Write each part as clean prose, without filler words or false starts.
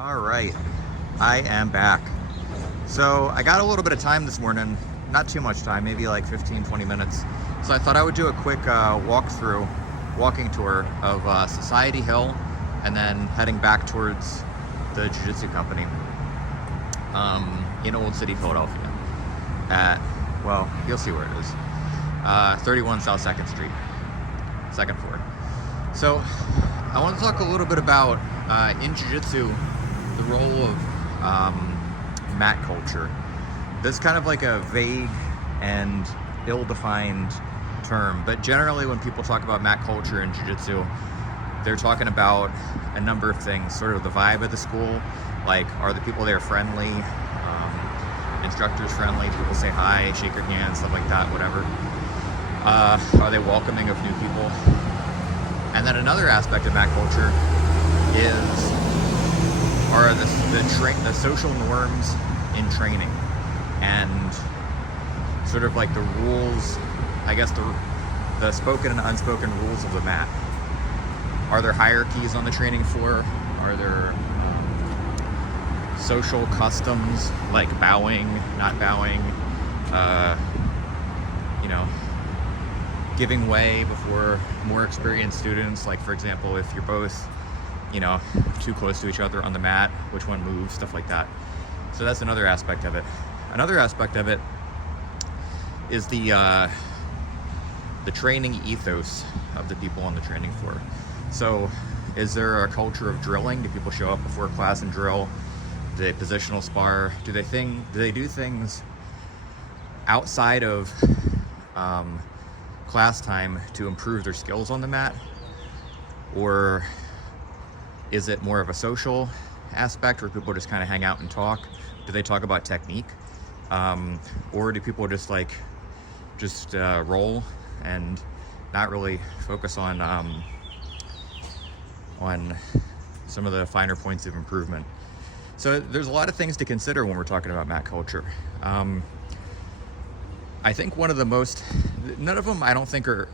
All right, I am back. So I got a little bit of time this morning, not too much time, maybe like 15-20 minutes. So I thought I would do a quick walking tour of Society Hill and then heading back towards the Jiu-Jitsu company in Old City, Philadelphia at, well, you'll see where it is, 31 South 2nd Street, second floor. So I want to talk a little bit about, in Jiu-Jitsu, the role of mat culture. This is kind of like a vague and ill-defined term, but generally when people talk about mat culture in Jiu-Jitsu, they're talking about a number of things, sort of the vibe of the school, like are the people there friendly, instructors friendly, people say hi, shake your hand, stuff like that, whatever. Are they welcoming of new people? And then another aspect of mat culture are the social norms in training and sort of like the rules, I guess the spoken and unspoken rules of the mat. Are there hierarchies on the training floor? Are there social customs like bowing, not bowing, giving way before more experienced students? Like, for example, if you're both, too close to each other on the mat, which one moves, stuff like that. So that's another aspect of it. Another aspect of it is the training ethos of the people on the training floor. So is there a culture of drilling? Do people show up before class and drill? Do they positional spar? Do they do things outside of class time to improve their skills on the mat? Or is it more of a social aspect where people just kind of hang out and talk? Do they talk about technique? Or do people just roll and not really focus on some of the finer points of improvement? So there's a lot of things to consider when we're talking about mat culture. I think none of them I don't think are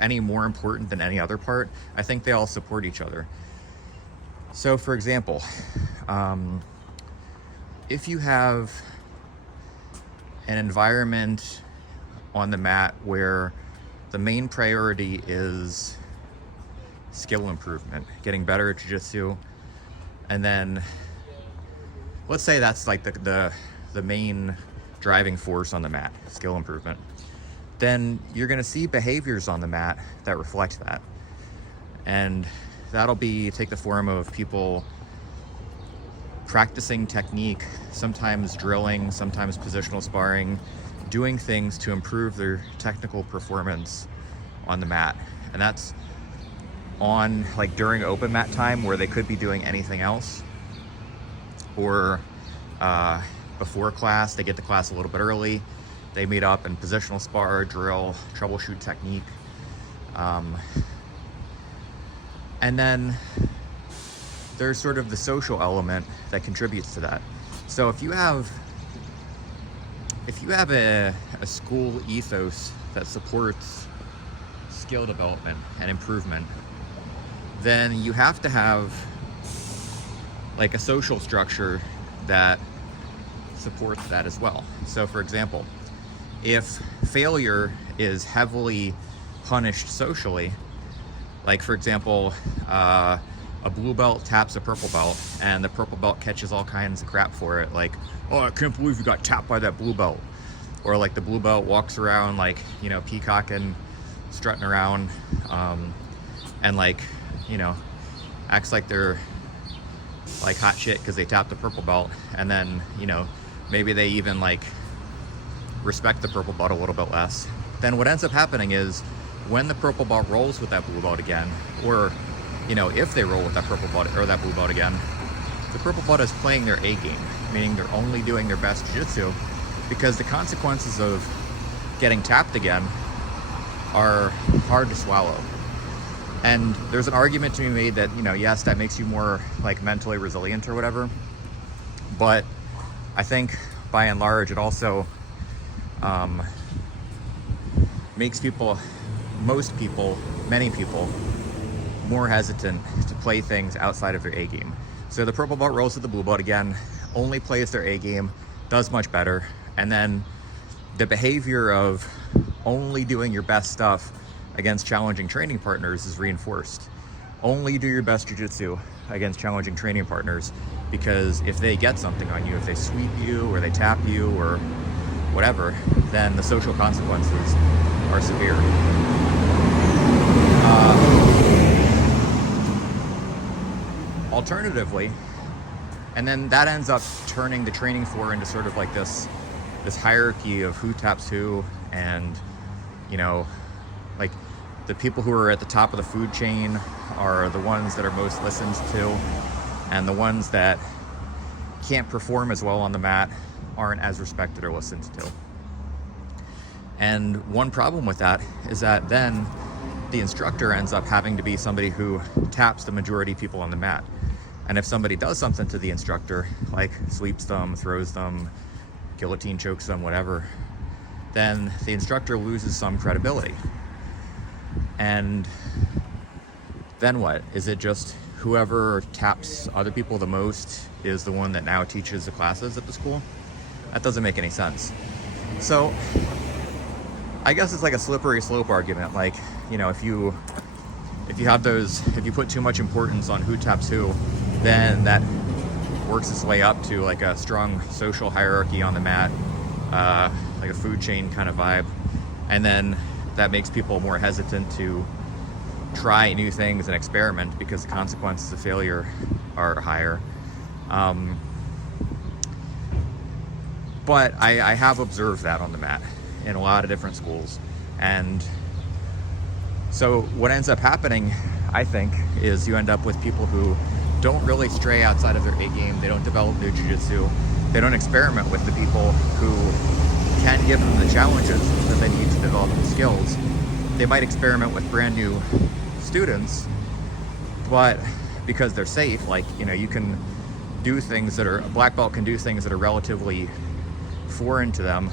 any more important than any other part. I think they all support each other. So for example, if you have an environment on the mat where the main priority is skill improvement, getting better at jiu-jitsu, and then let's say that's like the main driving force on the mat, skill improvement, then you're going to see behaviors on the mat that reflect that. And that'll take the form of people practicing technique, sometimes drilling, sometimes positional sparring, doing things to improve their technical performance on the mat. And that's on like during open mat time where they could be doing anything else, or before class, they get to class a little bit early, they meet up and positional spar, drill, troubleshoot technique. And then there's sort of the social element that contributes to that. So if you have a school ethos that supports skill development and improvement, then you have to have like a social structure that supports that as well. So for example, if failure is heavily punished socially, like for example, a blue belt taps a purple belt and the purple belt catches all kinds of crap for it, like, oh, I can't believe you got tapped by that blue belt. Or like the blue belt walks around like, peacocking, strutting around, and acts like they're like hot shit because they tapped the purple belt, and then maybe they even respect the purple belt a little bit less. Then what ends up happening is when the purple belt rolls with that blue belt again, or if they roll with that purple belt or that blue belt again, the purple belt is playing their A game, meaning they're only doing their best jiu-jitsu, because the consequences of getting tapped again are hard to swallow. And there's an argument to be made that, yes, that makes you more mentally resilient or whatever. But I think by and large, it also makes many people more hesitant to play things outside of their A game. So the purple belt rolls to the blue belt again, only plays their A game, does much better. And then the behavior of only doing your best stuff against challenging training partners is reinforced. Only do your best jiu-jitsu against challenging training partners, because if they get something on you, if they sweep you or they tap you or whatever, then the social consequences are severe. Alternatively, and then that ends up turning the training floor into sort of like this hierarchy of who taps who, and like the people who are at the top of the food chain are the ones that are most listened to, and the ones that can't perform as well on the mat aren't as respected or listened to. And one problem with that is that then the instructor ends up having to be somebody who taps the majority of people on the mat. And if somebody does something to the instructor, like sweeps them, throws them, guillotine chokes them, whatever, then the instructor loses some credibility. And then what? Is it just whoever taps other people the most is the one that now teaches the classes at the school? That doesn't make any sense. So I guess it's like a slippery slope argument. Like, if you put too much importance on who taps who, then that works its way up to like a strong social hierarchy on the mat, like a food chain kind of vibe. And then that makes people more hesitant to try new things and experiment because the consequences of failure are higher. But I have observed that on the mat in a lot of different schools. And so what ends up happening, I think, is you end up with people who don't really stray outside of their A game. They don't develop new jiu-jitsu. They don't experiment with the people who can give them the challenges that they need to develop the skills. They might experiment with brand new students, but because they're safe, like, you can do things that are, a black belt can do things that are relatively foreign to them,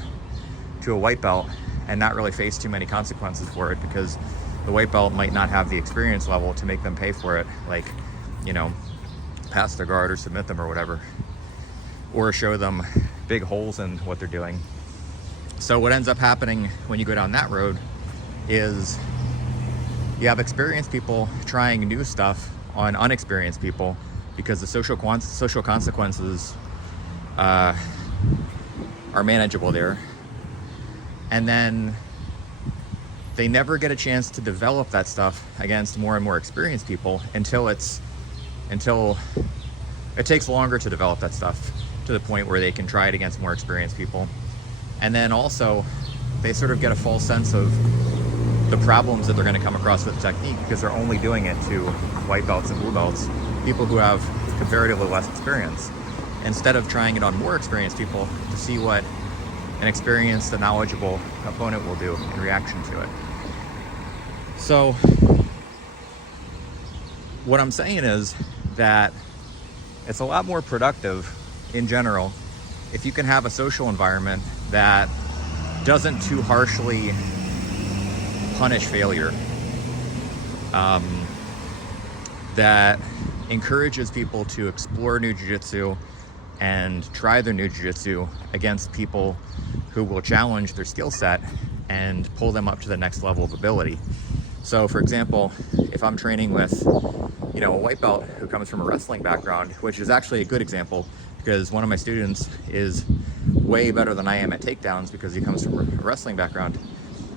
to a white belt, and not really face too many consequences for it, because the white belt might not have the experience level to make them pay for it, like, pass their guard or submit them or whatever, or show them big holes in what they're doing. So what ends up happening when you go down that road is you have experienced people trying new stuff on unexperienced people, because the social consequences are manageable there. And then they never get a chance to develop that stuff against more and more experienced people until it takes longer to develop that stuff to the point where they can try it against more experienced people. And then also they sort of get a false sense of the problems that they're going to come across with the technique, because they're only doing it to white belts and blue belts, people who have comparatively less experience, instead of trying it on more experienced people to see what an experienced and knowledgeable opponent will do in reaction to it. So what I'm saying is that it's a lot more productive in general if you can have a social environment that doesn't too harshly punish failure, that encourages people to explore new jiu-jitsu and try their new jiu-jitsu against people who will challenge their skill set and pull them up to the next level of ability. So for example, if I'm training with, a white belt who comes from a wrestling background, which is actually a good example, because one of my students is way better than I am at takedowns because he comes from a wrestling background.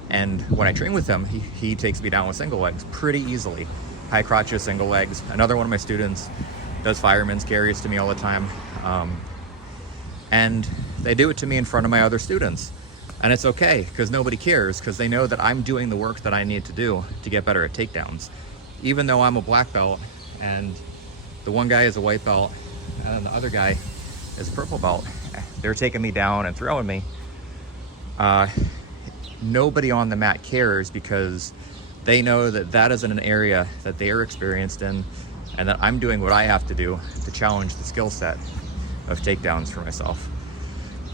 And when I train with him, he takes me down with single legs pretty easily. High crotches, single legs. Another one of my students does fireman's carries to me all the time. And they do it to me in front of my other students. And it's okay, because nobody cares, because they know that I'm doing the work that I need to do to get better at takedowns. Even though I'm a black belt and the one guy is a white belt and the other guy is a purple belt, they're taking me down and throwing me. Nobody on the mat cares, because they know that that isn't an area that they are experienced in, and that I'm doing what I have to do to challenge the skill set of takedowns for myself.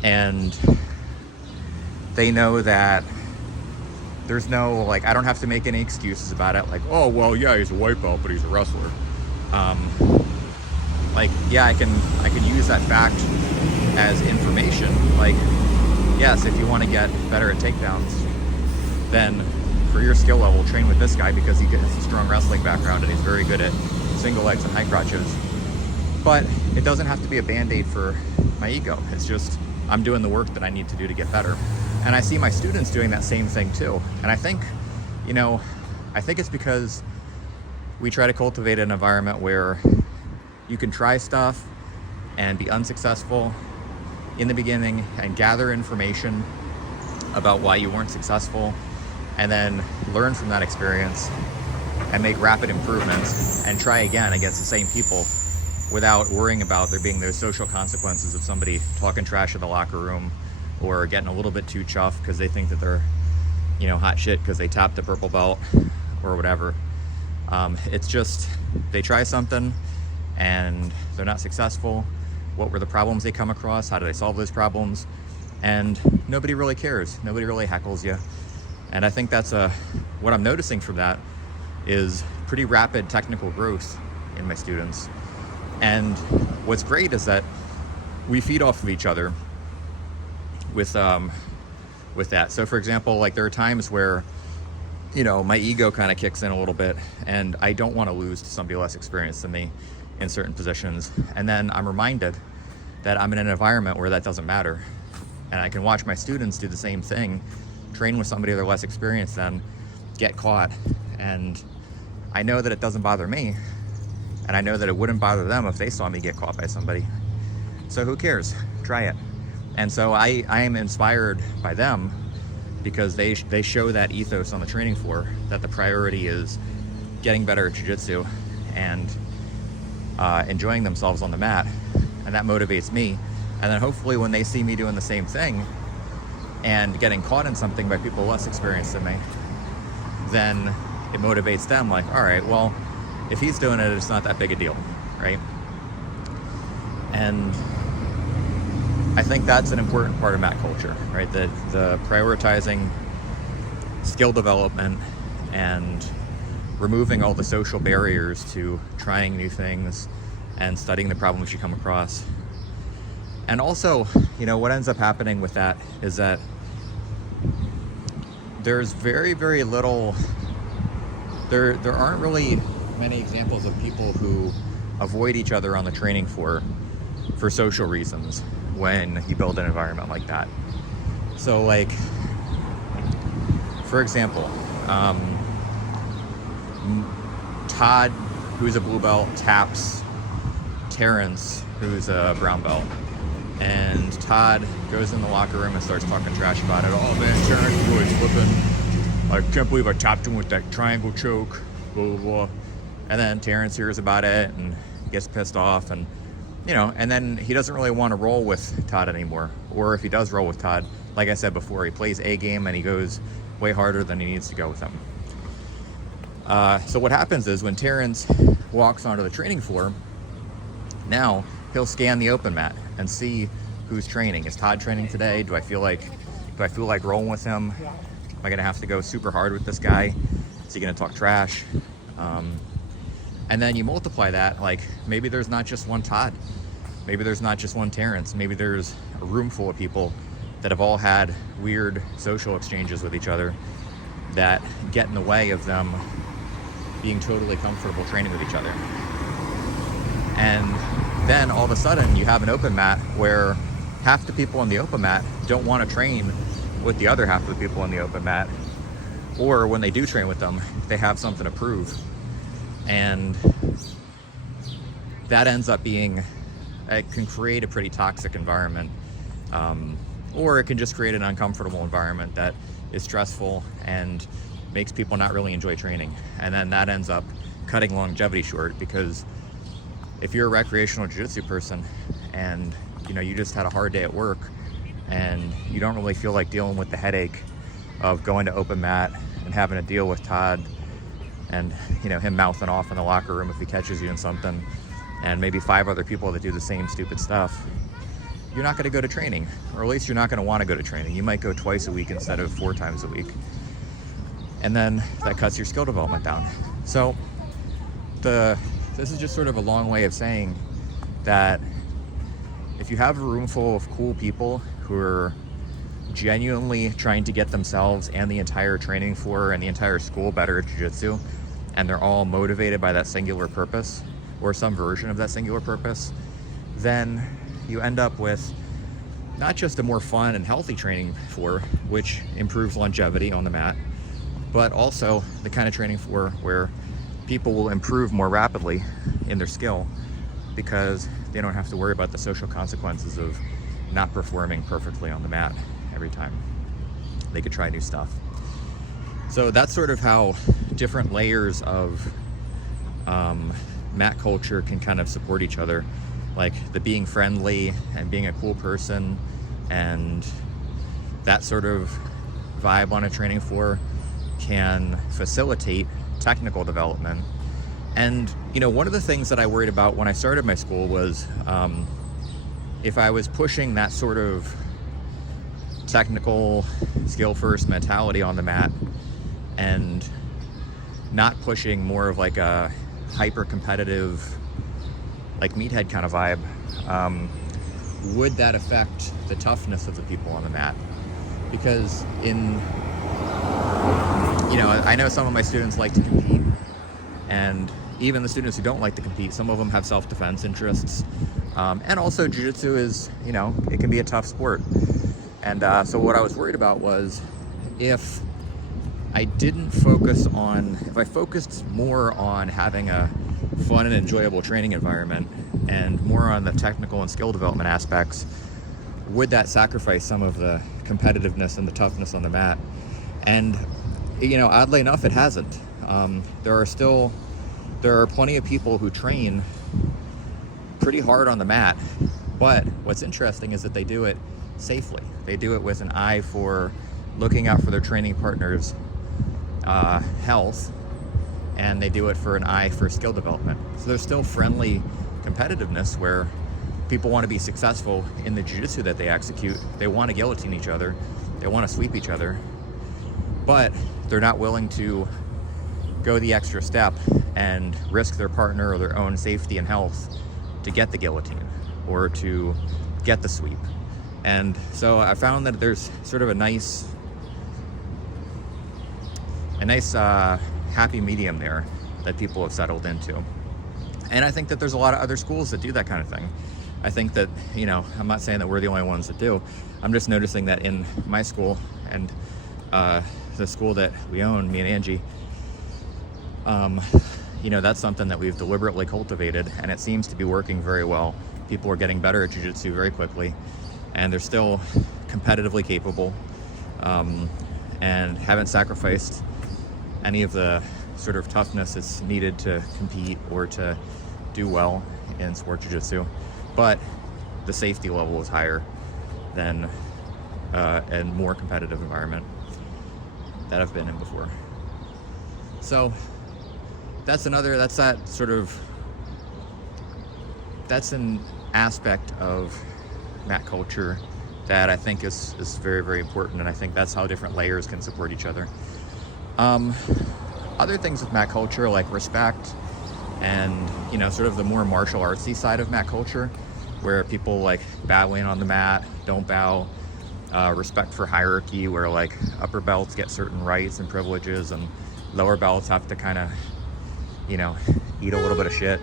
And they know that there's no, I don't have to make any excuses about it, like, oh, well, yeah, he's a white belt, but he's a wrestler. Like, yeah, I can use that fact as information. Like, yes, if you want to get better at takedowns, then for your skill level, train with this guy because he has a strong wrestling background and he's very good at single legs and high crotches. But it doesn't have to be a band-aid for my ego. It's just I'm doing the work that I need to do to get better. And I see my students doing that same thing too. And I think, I think it's because we try to cultivate an environment where you can try stuff and be unsuccessful in the beginning and gather information about why you weren't successful, and then learn from that experience and make rapid improvements and try again against the same people without worrying about there being those social consequences of somebody talking trash in the locker room or getting a little bit too chuffed because they think that they're, hot shit because they tapped a purple belt or whatever. It's just, they try something and they're not successful. What were the problems they come across? How do they solve those problems? And nobody really cares. Nobody really heckles you. And I think that's what I'm noticing from that is pretty rapid technical growth in my students. And what's great is that we feed off of each other with that. So for example, like there are times where, my ego kind of kicks in a little bit and I don't want to lose to somebody less experienced than me in certain positions. And then I'm reminded that I'm in an environment where that doesn't matter. And I can watch my students do the same thing, train with somebody they're less experienced than, get caught. And I know that it doesn't bother me. And I know that it wouldn't bother them if they saw me get caught by somebody. So who cares? Try it. And so I am inspired by them because they show that ethos on the training floor, that the priority is getting better at jiu-jitsu and enjoying themselves on the mat. And that motivates me. And then hopefully when they see me doing the same thing and getting caught in something by people less experienced than me, then it motivates them like, all right, well, if he's doing it, it's not that big a deal, right? And I think that's an important part of mat culture, right? The prioritizing skill development and removing all the social barriers to trying new things and studying the problems you come across. And also, what ends up happening with that is that there's very, very little, there aren't really many examples of people who avoid each other on the training floor for social reasons when you build an environment like that. So like, for example, Todd, who's a blue belt, taps Terrence, who's a brown belt. And Todd goes in the locker room and starts talking trash about it. Oh man, Terrence is really slipping. I can't believe I tapped him with that triangle choke, blah, blah, blah. And then Terrence hears about it and gets pissed off and, and then he doesn't really want to roll with Todd anymore. Or if he does roll with Todd, like I said before, he plays A game and he goes way harder than he needs to go with him. So what happens is when Terrence walks onto the training floor, now he'll scan the open mat and see who's training. Is Todd training today? Do I feel like rolling with him? Am I gonna have to go super hard with this guy? Is he gonna talk trash? And then you multiply that, like maybe there's not just one Todd. Maybe there's not just one Terrence. Maybe there's a room full of people that have all had weird social exchanges with each other that get in the way of them being totally comfortable training with each other. And then all of a sudden you have an open mat where half the people on the open mat don't want to train with the other half of the people on the open mat, or when they do train with them, they have something to prove. And that ends up being, it can create a pretty toxic environment, or it can just create an uncomfortable environment that is stressful and makes people not really enjoy training. And then that ends up cutting longevity short, because if you're a recreational jiu-jitsu person and you just had a hard day at work and you don't really feel like dealing with the headache of going to open mat and having to deal with Todd and him mouthing off in the locker room if he catches you in something, and maybe 5 other people that do the same stupid stuff, you're not going to go to training, or at least you're not going to want to go to training. You might go twice a week instead of 4 times a week, and then that cuts your skill development down. So this is just sort of a long way of saying that if you have a room full of cool people who are genuinely trying to get themselves and the entire training floor and the entire school better at jiu-jitsu, and they're all motivated by that singular purpose or some version of that singular purpose, then you end up with not just a more fun and healthy training floor, which improves longevity on the mat, but also the kind of training floor where people will improve more rapidly in their skill because they don't have to worry about the social consequences of not performing perfectly on the mat every time. They could try new stuff. So that's sort of how different layers of mat culture can kind of support each other, like the being friendly and being a cool person and that sort of vibe on a training floor can facilitate technical development. And you know, one of the things that I worried about when I started my school was if I was pushing that sort of technical skill first mentality on the mat and not pushing more of like a hyper competitive, like meathead kind of vibe, would that affect the toughness of the people on the mat? Because I know some of my students like to compete, and even the students who don't like to compete, some of them have self-defense interests. And also jiu-jitsu is, it can be a tough sport. And so what I was worried about was if I focused more on having a fun and enjoyable training environment and more on the technical and skill development aspects, would that sacrifice some of the competitiveness and the toughness on the mat? And, oddly enough, it hasn't. There are plenty of people who train pretty hard on the mat, but what's interesting is that they do it safely. They do it with an eye for looking out for their training partners' health, and they do it for an eye for skill development. So there's still friendly competitiveness where people want to be successful in the jiu-jitsu that they execute. They want to guillotine each other, they want to sweep each other, but they're not willing to go the extra step and risk their partner or their own safety and health to get the guillotine or to get the sweep. And so I found that there's sort of a nice happy medium there that people have settled into. And I think that there's a lot of other schools that do that kind of thing. I think that, I'm not saying that we're the only ones that do. I'm just noticing that in my school and the school that we own, me and Angie, that's something that we've deliberately cultivated, and it seems to be working very well. People are getting better at jiu-jitsu very quickly, and they're still competitively capable, and haven't sacrificed any of the sort of toughness that's needed to compete or to do well in sport jiu-jitsu. But the safety level is higher than a more competitive environment that I've been in before. So that's an aspect of mat culture that I think is very, very important, and I think that's how different layers can support each other. Other things with mat culture, like respect and sort of the more martial artsy side of mat culture, where people like bowing on the mat, don't bow, respect for hierarchy, where like upper belts get certain rights and privileges and lower belts have to kind of eat a little bit of shit.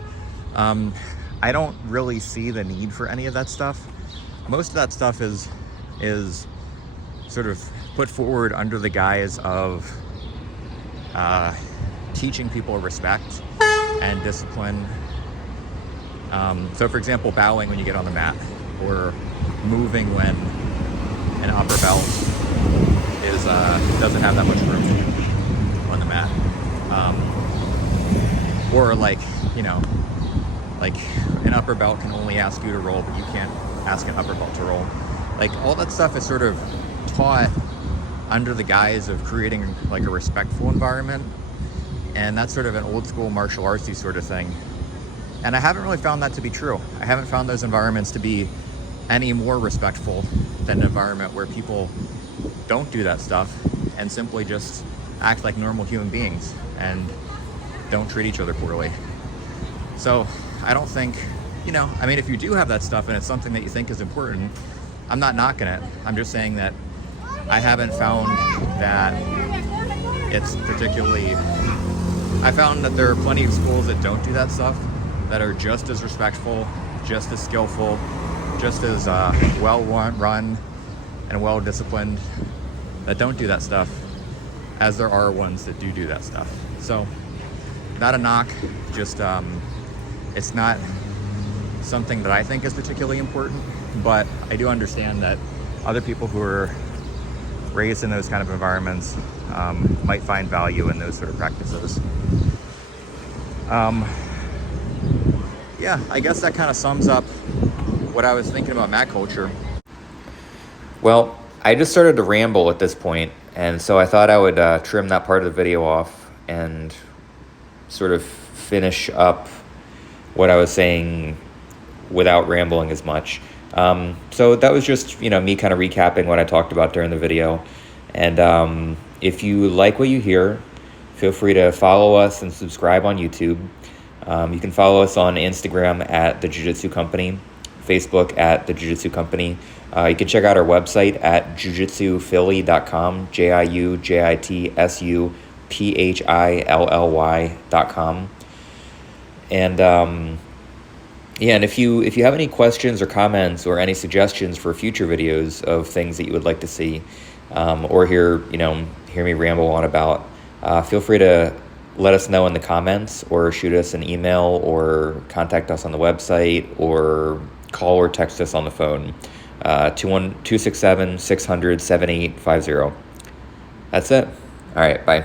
I don't really see the need for any of that stuff. Most of that stuff is sort of put forward under the guise of teaching people respect and discipline. So for example, bowing when you get on the mat, or moving when an upper belt doesn't have that much room on the mat. Or like an upper belt can only ask you to roll, but you can't ask an upper belt to roll. Like all that stuff is sort of taught under the guise of creating like a respectful environment, and that's sort of an old school martial artsy sort of thing. And I haven't really found that to be true. I haven't found those environments to be any more respectful than an environment where people don't do that stuff and simply just act like normal human beings and don't treat each other poorly. So I don't think you know, I mean, if you do have that stuff and it's something that you think is important, I'm not knocking it. I'm just saying that I haven't found that it's particularly, I found that there are plenty of schools that don't do that stuff, that are just as respectful, just as skillful, just as well run and well disciplined, that don't do that stuff, as there are ones that do that stuff. So, not a knock, just it's not something that I think is particularly important, but I do understand that other people who are raised in those kind of environments might find value in those sort of practices. Yeah, I guess that kind of sums up what I was thinking about mat culture. Well, I just started to ramble at this point, and so I thought I would trim that part of the video off and sort of finish up what I was saying without rambling as much. So that was just, you know, me kind of recapping what I talked about during the video. And if you like what you hear, feel free to follow us and subscribe on YouTube. You can follow us on Instagram at The Jiu-Jitsu Company, Facebook at The Jiu-Jitsu Company. You can check out our website at jujitsuphilly.com, JIUJITSUPHILLY.com. And yeah, and if you have any questions or comments or any suggestions for future videos of things that you would like to see, or hear me ramble on about, feel free to let us know in the comments, or shoot us an email, or contact us on the website, or call or text us on the phone, 267-600-7850. That's it. All right, bye.